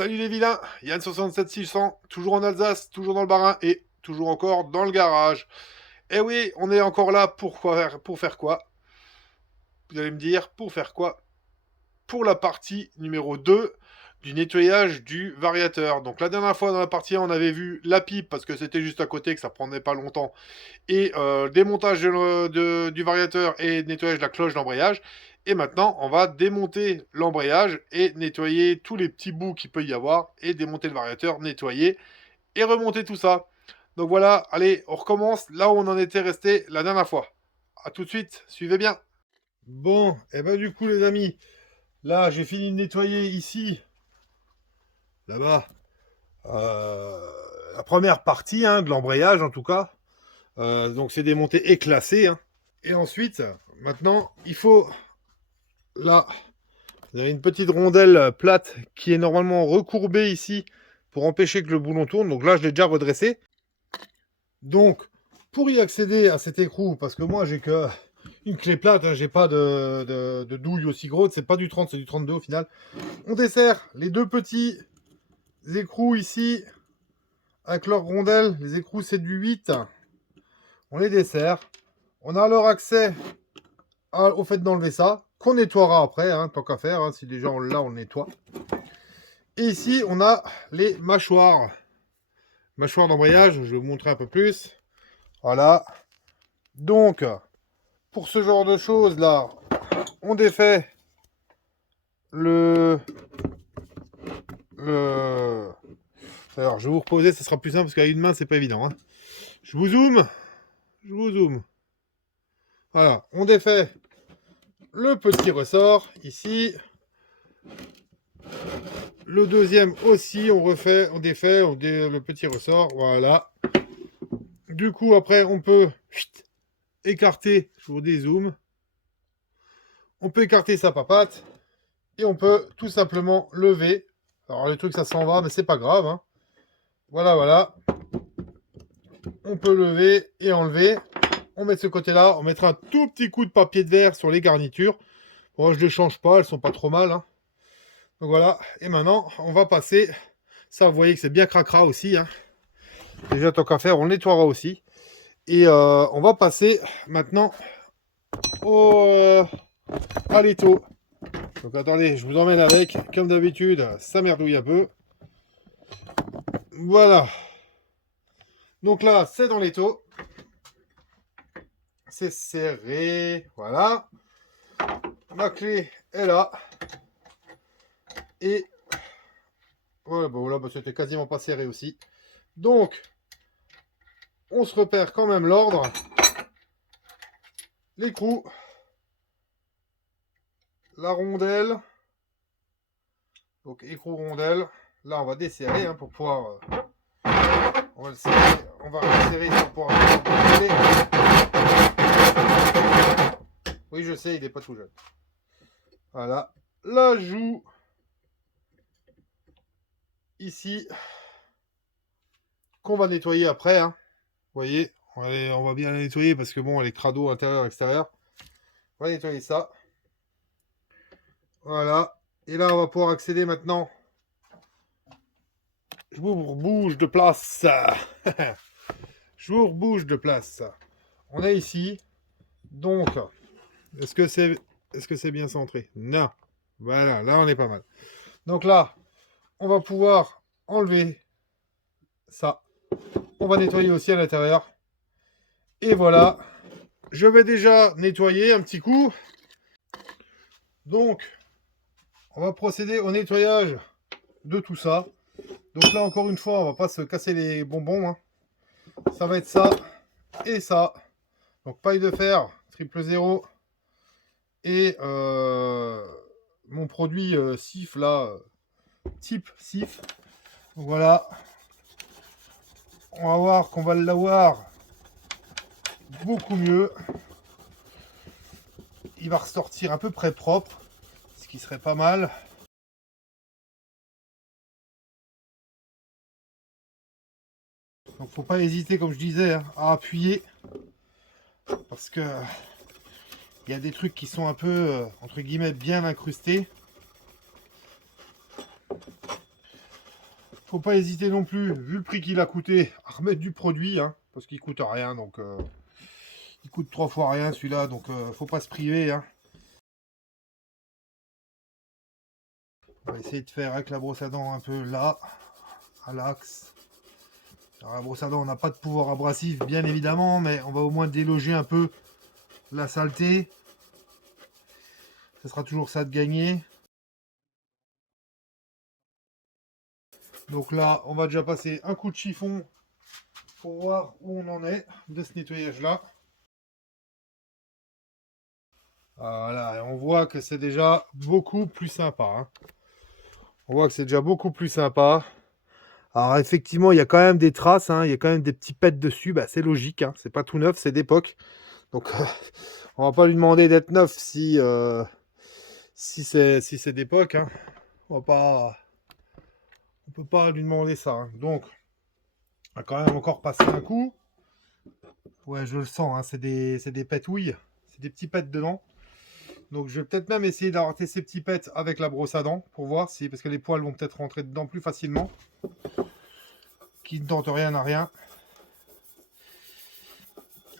Salut les vilains, Yann 67600, toujours en Alsace, toujours dans le Bas-Rhin et toujours encore dans le garage. Eh oui, on est encore là pour faire quoi? Vous allez me dire, pour faire quoi? Pour la partie numéro 2 du nettoyage du variateur. Donc la dernière fois dans la partie 1, on avait vu la pipe parce que c'était juste à côté, que ça prenait pas longtemps, et démontage du variateur et nettoyage de la cloche d'embrayage. Et maintenant, on va démonter l'embrayage et nettoyer tous les petits bouts qu'il peut y avoir et démonter le variateur, nettoyer et remonter tout ça. Donc voilà, allez, on recommence là où on en était resté la dernière fois. A tout de suite, suivez bien. Bon, et ben du coup les amis, là j'ai fini de nettoyer ici, là-bas, la première partie de l'embrayage en tout cas. Donc c'est démonté et classé, hein. Et ensuite, maintenant, il faut là, vous avez une petite rondelle plate qui est normalement recourbée ici pour empêcher que le boulon tourne. Donc là, je l'ai déjà redressé. Donc, pour y accéder à cet écrou, parce que moi, j'ai que une clé plate, hein, j'ai pas de douille aussi grosse, c'est pas du 30, c'est du 32 au final. On dessert les deux petits écrous ici avec leur rondelle. Les écrous, c'est du 8. On les dessert. On a leur accès au fait d'enlever ça, qu'on nettoiera après, hein, tant qu'à faire, hein, si déjà on l'a, on le nettoie. Et ici, on a les mâchoires. Mâchoires d'embrayage, je vais vous montrer un peu plus. Voilà. Donc, pour ce genre de choses là, on défait le... Alors, je vais vous reposer, ça sera plus simple parce qu'à une main, c'est pas évident, hein. Je vous zoome. Je vous zoome. Voilà, on défait le petit ressort ici. Le deuxième aussi, on refait, on défait, le petit ressort, voilà. Du coup, après, on peut écarter, je vous dézoome. On peut écarter sa papate et on peut tout simplement lever. Alors, le truc, ça s'en va, mais c'est pas grave, hein. Voilà, voilà. On peut lever et enlever. On met de ce côté-là, on mettra un tout petit coup de papier de verre sur les garnitures. Bon, je ne les change pas, elles sont pas trop mal, hein. Donc voilà, et maintenant, on va passer. Ça, vous voyez que c'est bien cracra aussi, hein. Déjà, tant qu'à faire, on le nettoiera aussi. Et on va passer maintenant à l'étau. Donc attendez, je vous emmène avec. Comme d'habitude, ça merdouille un peu. Voilà. Donc là, c'est dans l'étau. C'est serré. Voilà. Ma clé est là. Et voilà, c'était quasiment pas serré aussi. Donc, on se repère quand même l'ordre. L'écrou. La rondelle. Donc, écrou, rondelle. Là, on va desserrer pour pouvoir... on va le serrer. On va le serrer pour pouvoir... Oui, je sais, il n'est pas tout jeune. Voilà. La joue. Ici. Qu'on va nettoyer après, hein. Vous voyez, on va bien la nettoyer parce que bon, elle est crado intérieur, extérieur. On va nettoyer ça. Voilà. Et là, on va pouvoir accéder maintenant. Je vous bouge de place. Je vous bouge de place. On est ici. Donc, est-ce que c'est bien centré? Non. Voilà, là, on est pas mal. Donc là, on va pouvoir enlever ça. On va nettoyer aussi à l'intérieur. Et voilà. Je vais déjà nettoyer un petit coup. Donc, on va procéder au nettoyage de tout ça. Donc là, encore une fois, on va pas se casser les bonbons, hein. Ça va être ça et ça. Donc paille de fer, 000. Et mon produit sif là, type sif. Donc voilà. On va voir qu'on va l'avoir beaucoup mieux. Il va ressortir à peu près propre, ce qui serait pas mal. Donc faut pas hésiter, comme je disais, hein, à appuyer. Parce que il y a des trucs qui sont un peu, entre guillemets, bien incrustés. Faut pas hésiter non plus, vu le prix qu'il a coûté, à remettre du produit, hein, parce qu'il coûte rien, donc il coûte 3 fois rien celui-là, donc faut pas se priver. Hein. On va essayer de faire avec la brosse à dents un peu là, à l'axe. Alors la brosse à dents, on n'a pas de pouvoir abrasif, bien évidemment, mais on va au moins déloger un peu la saleté. Ce sera toujours ça de gagner. Donc là, on va déjà passer un coup de chiffon pour voir où on en est de ce nettoyage-là. Voilà, et on voit que c'est déjà beaucoup plus sympa. Hein. On voit que c'est déjà beaucoup plus sympa. Alors effectivement, il y a quand même des traces, hein, il y a quand même des petits pets dessus, bah, c'est logique, hein, c'est pas tout neuf, c'est d'époque. Donc on va pas lui demander d'être neuf si c'est d'époque. Hein. On peut pas lui demander ça. Hein. Donc, on va quand même encore passer un coup. Ouais, je le sens, hein, c'est des pétouilles, c'est des petits pets dedans. Donc je vais peut-être même essayer d'arrêter ces petits pets avec la brosse à dents pour voir si, parce que les poils vont peut-être rentrer dedans plus facilement. Qui ne tente rien à rien.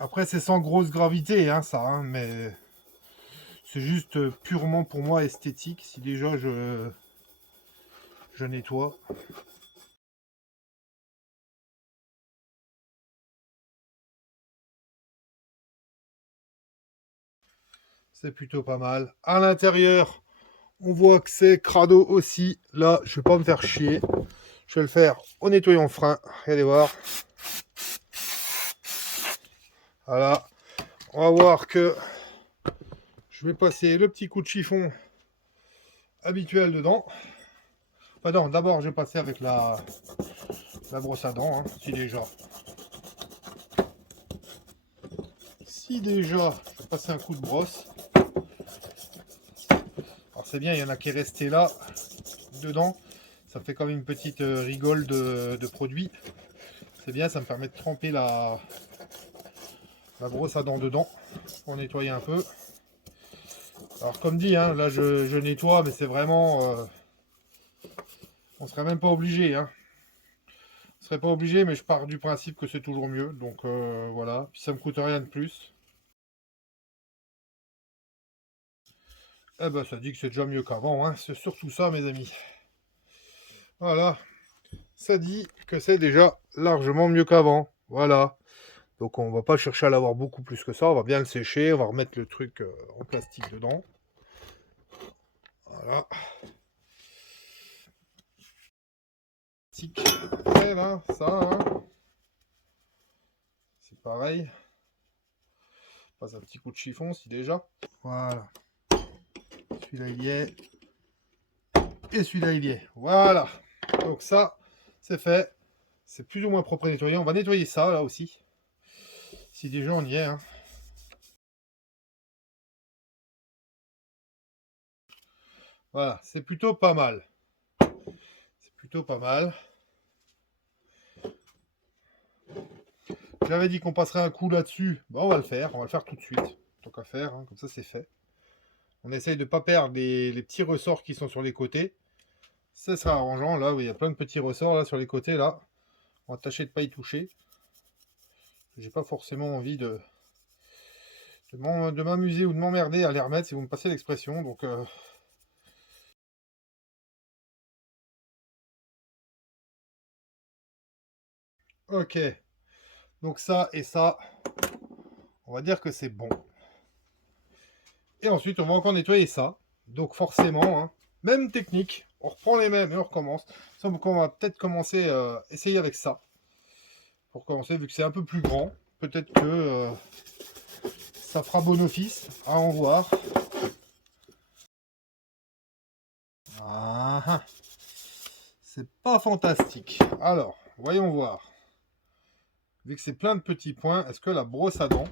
Après, c'est sans grosse gravité, hein, ça, hein, mais c'est juste purement pour moi esthétique. Si déjà je nettoie. C'est plutôt pas mal. À l'intérieur, on voit que c'est crado aussi. Là, je vais pas me faire chier. Je vais le faire au nettoyant frein. Regardez voir. Voilà. On va voir que je vais passer le petit coup de chiffon habituel dedans. Enfin non, d'abord je vais passer avec la brosse à dents. Hein, si déjà je vais passer un coup de brosse. Alors c'est bien, il y en a qui est resté là, dedans. Ça fait comme une petite rigole de produit. C'est bien, ça me permet de tremper la brosse à dents dedans pour nettoyer un peu. Alors comme dit, hein, là je nettoie, mais c'est vraiment... on serait même pas obligé. Hein. On serait pas obligé, mais je pars du principe que c'est toujours mieux. Donc voilà, puis ça me coûte rien de plus. Eh ben ça dit que c'est déjà mieux qu'avant. Hein. C'est surtout ça, mes amis. Voilà, ça dit que c'est déjà largement mieux qu'avant. Voilà. Donc on va pas chercher à l'avoir beaucoup plus que ça. On va bien le sécher. On va remettre le truc en plastique dedans. Voilà. Et là, ça, hein. C'est pareil. On passe un petit coup de chiffon si déjà. Voilà. Celui-là il y est. Et celui-là il y est. Voilà. Donc ça, c'est fait. C'est plus ou moins propre à nettoyer. On va nettoyer ça là aussi. Si déjà on y est. Hein. Voilà, c'est plutôt pas mal. C'est plutôt pas mal. J'avais dit qu'on passerait un coup là-dessus. Bon, on va le faire. On va le faire tout de suite. Tant qu'à faire, hein. Comme ça c'est fait. On essaye de ne pas perdre les petits ressorts qui sont sur les côtés. Ça sera arrangeant. Là, oui, il y a plein de petits ressorts là sur les côtés. Là, on va tâcher de ne pas y toucher. J'ai pas forcément envie de m'amuser ou de m'emmerder à les remettre, si vous me passez l'expression. Donc, ok. Donc ça et ça, on va dire que c'est bon. Et ensuite, on va encore nettoyer ça. Donc forcément, hein, même technique. On reprend les mêmes et on recommence. Donc on va peut-être commencer essayer avec ça. Pour commencer, vu que c'est un peu plus grand, peut-être que ça fera bon office. À en voir. Ah, ah. C'est pas fantastique. Alors, voyons voir. Vu que c'est plein de petits points, est-ce que la brosse à dents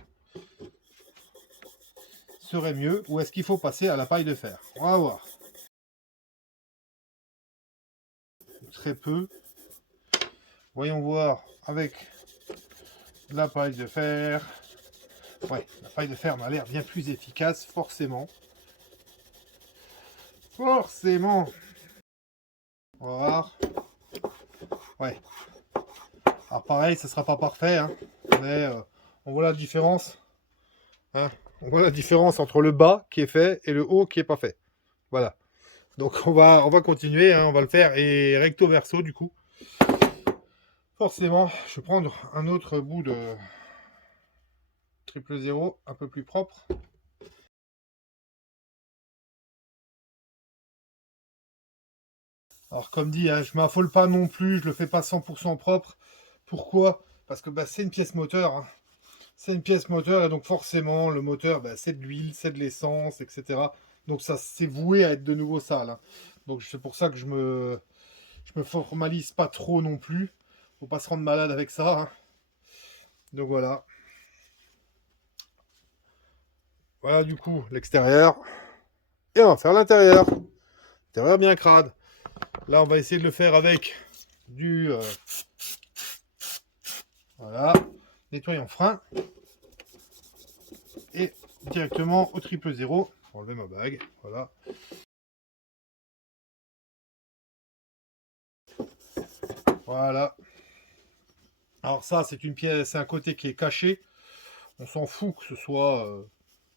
serait mieux ou est-ce qu'il faut passer à la paille de fer? On va voir. Très peu. Voyons voir avec la paille de fer. Ouais, la paille de fer m'a l'air bien plus efficace, forcément. Forcément. On va voir. Ouais. Alors pareil, ce sera pas parfait, hein, mais on voit la différence. Hein. On voit la différence entre le bas qui est fait et le haut qui est pas fait. Voilà. Donc on va continuer, hein, on va le faire et recto verso du coup. Forcément, je vais prendre un autre bout de 000, un peu plus propre. Alors comme dit, hein, je m'affole pas non plus, je le fais pas 100% propre. Pourquoi? Parce que bah, c'est une pièce moteur. Hein. C'est une pièce moteur et donc forcément le moteur, bah, c'est de l'huile, c'est de l'essence, etc. Donc ça c'est voué à être de nouveau sale. Hein. Donc c'est pour ça que je me formalise pas trop non plus. Faut pas se rendre malade avec ça. Hein. Donc voilà. Voilà du coup l'extérieur. Et on va faire l'intérieur. L'intérieur bien crade. Là on va essayer de le faire avec du voilà, nettoyant frein. Et directement au 000. Enlever ma bague. Voilà. Voilà. Alors ça c'est une pièce, c'est un côté qui est caché. On s'en fout que ce soit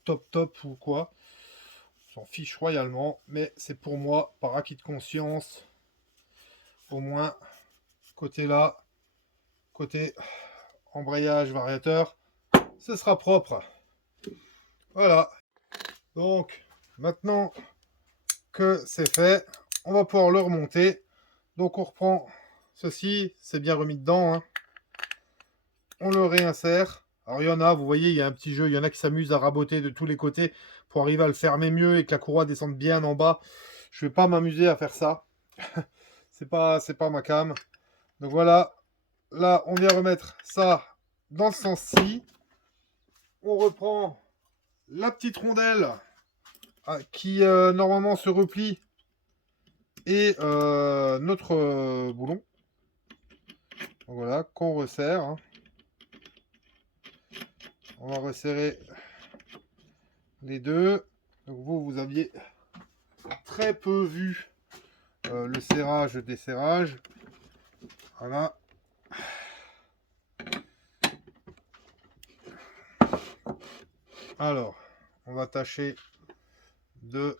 top ou quoi. On s'en fiche royalement. Mais c'est pour moi, par acquis de conscience. Au moins, côté là, côté embrayage, variateur, ce sera propre. Voilà. Donc, maintenant que c'est fait, on va pouvoir le remonter. Donc on reprend ceci, c'est bien remis dedans. Hein. On le réinsère. Alors il y en a, vous voyez, il y a un petit jeu, il y en a qui s'amusent à raboter de tous les côtés pour arriver à le fermer mieux et que la courroie descende bien en bas. Je vais pas m'amuser à faire ça. c'est pas ma cam. Donc voilà, là on vient remettre ça dans ce sens-ci. On reprend la petite rondelle qui normalement se replie et notre boulon. Donc voilà, qu'on resserre. Hein. On va resserrer les deux. Donc vous aviez très peu vu le serrage, desserrage. Voilà. Alors, on va tâcher de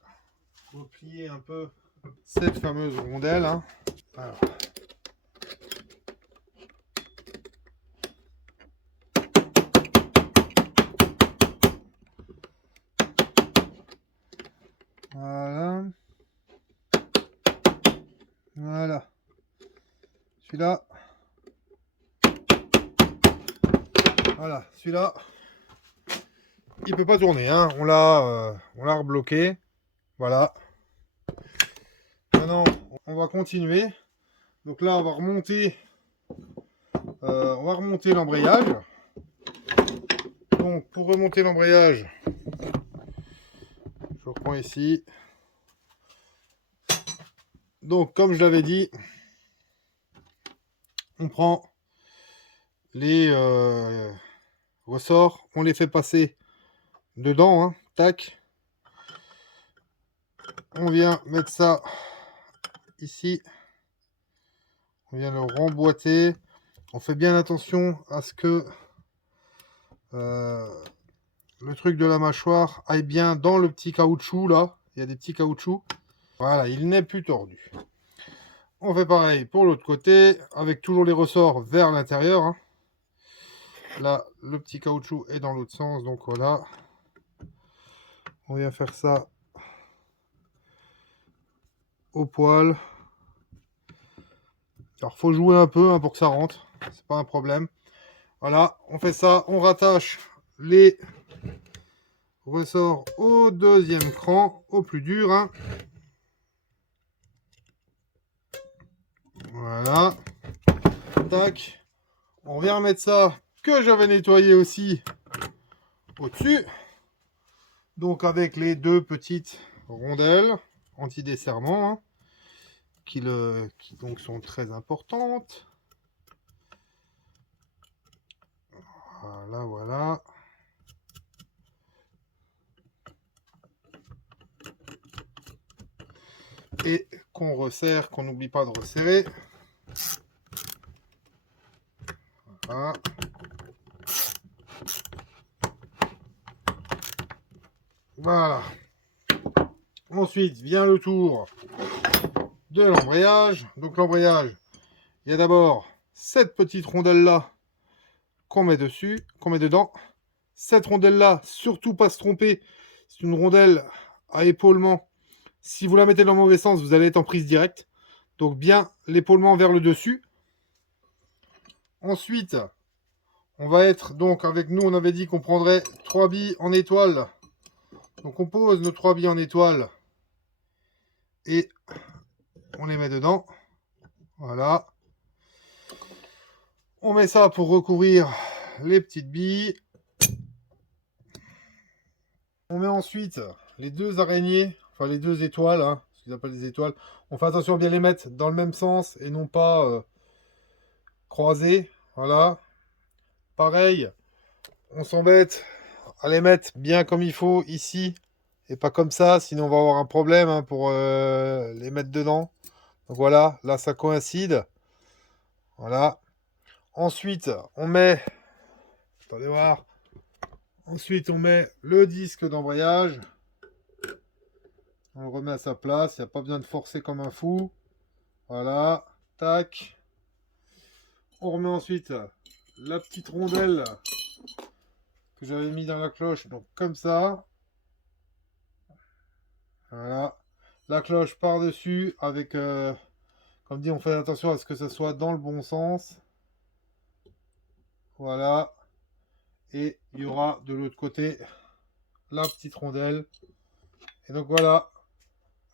replier un peu cette fameuse rondelle. Hein. Alors. Voilà. Voilà. Celui-là. Voilà, celui-là. Il peut pas tourner, hein. On l'a rebloqué. Voilà. Maintenant, on va continuer. Donc là, on va remonter l'embrayage. Donc, pour remonter l'embrayage, je reprends ici. Donc, comme je l'avais dit, on prend les ressorts, on les fait passer dedans, hein, tac. On vient mettre ça ici. On vient le remboîter. On fait bien attention à ce que le truc de la mâchoire aille bien dans le petit caoutchouc là. Il y a des petits caoutchoucs. Voilà, il n'est plus tordu. On fait pareil pour l'autre côté, avec toujours les ressorts vers l'intérieur. Hein. Là, le petit caoutchouc est dans l'autre sens, donc voilà. On vient faire ça au poil. Alors, faut jouer un peu hein, pour que ça rentre. C'est pas un problème. Voilà, on fait ça. On rattache les ressorts au deuxième cran, au plus dur. Hein. Voilà. Tac. On vient remettre ça que j'avais nettoyé aussi au-dessus. Donc avec les deux petites rondelles anti-desserrement hein, qui donc sont très importantes. Voilà, voilà. Et qu'on resserre, qu'on n'oublie pas de resserrer. Voilà. Ensuite vient le tour de l'embrayage. Donc l'embrayage, il y a d'abord cette petite rondelle là qu'on met dessus, qu'on met dedans. Cette rondelle là, surtout pas se tromper, c'est une rondelle à épaulement. Si vous la mettez dans le mauvais sens, vous allez être en prise directe. Donc bien l'épaulement vers le dessus. Ensuite, on va être donc avec nous, on avait dit qu'on prendrait 3 billes en étoile. Donc on pose nos 3 billes en étoile et on les met dedans. Voilà. On met ça pour recouvrir les petites billes. On met ensuite les deux araignées, enfin les deux étoiles, hein, ce qu'ils appellent des étoiles. On fait attention à bien les mettre dans le même sens et non pas croisées. Voilà. Pareil, on s'embête à les mettre bien comme il faut ici et pas comme ça, sinon on va avoir un problème hein, pour les mettre dedans. Donc voilà, là ça coïncide. Voilà. Ensuite, on met, attendez voir. Ensuite, on met le disque d'embrayage. On le remet à sa place. Il n'y a pas besoin de forcer comme un fou. Voilà. Tac. On remet ensuite la petite rondelle que j'avais mis dans la cloche. Donc comme ça. Voilà. La cloche par-dessus avec... comme dit, on fait attention à ce que ça soit dans le bon sens. Voilà. Et il y aura de l'autre côté la petite rondelle. Et donc voilà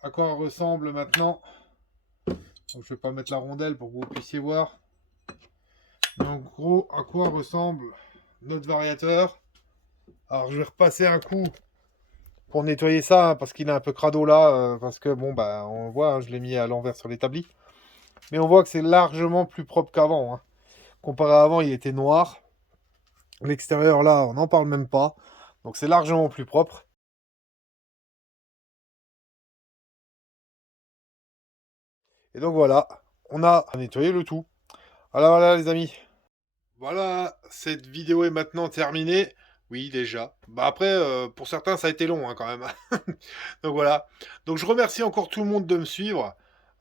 à quoi ressemble maintenant. Donc, je vais pas mettre la rondelle pour que vous puissiez voir. Mais en gros, à quoi ressemble notre variateur. Alors, je vais repasser un coup pour nettoyer ça, hein, parce qu'il est un peu crado là. Parce que, bon, bah, on voit, hein, je l'ai mis à l'envers sur l'établi. Mais on voit que c'est largement plus propre qu'avant. Hein. Comparé à avant, il était noir. L'extérieur, là, on n'en parle même pas. Donc, c'est largement plus propre. Et donc, voilà. On a nettoyé le tout. Alors, voilà, les amis. Voilà, cette vidéo est maintenant terminée. Oui, déjà. Bah après, pour certains, ça a été long hein, quand même. Donc voilà. Donc je remercie encore tout le monde de me suivre.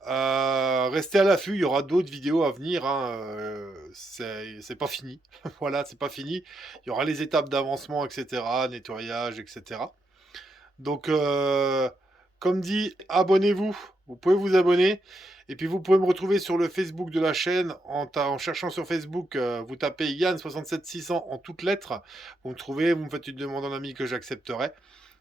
Restez à l'affût, il y aura d'autres vidéos à venir. Hein. C'est pas fini. Voilà, c'est pas fini. Il y aura les étapes d'avancement, etc. Nettoyage, etc. Donc, comme dit, abonnez-vous. Vous pouvez vous abonner. Et puis, vous pouvez me retrouver sur le Facebook de la chaîne. En cherchant sur Facebook, vous tapez Yann67600 en toutes lettres. Vous me trouvez, vous me faites une demande en ami que j'accepterai.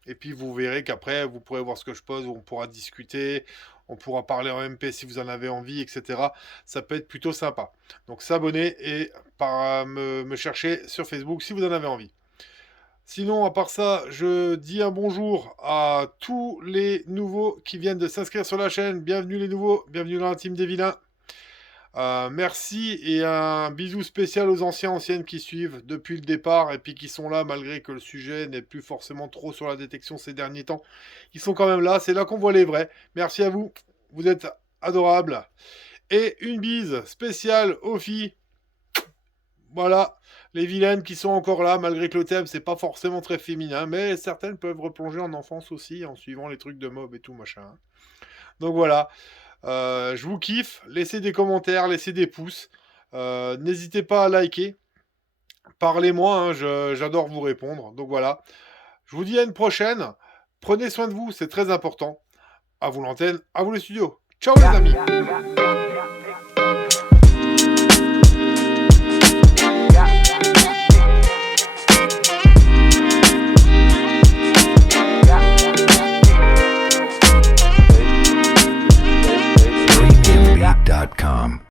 Et puis, vous verrez qu'après, vous pourrez voir ce que je pose. On pourra discuter. On pourra parler en MP si vous en avez envie, etc. Ça peut être plutôt sympa. Donc, s'abonner et me chercher sur Facebook si vous en avez envie. Sinon, à part ça, je dis un bonjour à tous les nouveaux qui viennent de s'inscrire sur la chaîne. Bienvenue les nouveaux, bienvenue dans la team des vilains. Merci et un bisou spécial aux anciennes qui suivent depuis le départ et puis qui sont là malgré que le sujet n'est plus forcément trop sur la détection ces derniers temps. Ils sont quand même là, c'est là qu'on voit les vrais. Merci à vous, vous êtes adorables. Et une bise spéciale aux filles. Voilà, les vilaines qui sont encore là, malgré que le thème, c'est pas forcément très féminin, mais certaines peuvent replonger en enfance aussi, en suivant les trucs de mob et tout, machin. Donc voilà, je vous kiffe, laissez des commentaires, laissez des pouces, n'hésitez pas à liker, parlez-moi, hein, j'adore vous répondre, donc voilà. Je vous dis à une prochaine, prenez soin de vous, c'est très important. À vous l'antenne, à vous le studio. Ciao les amis.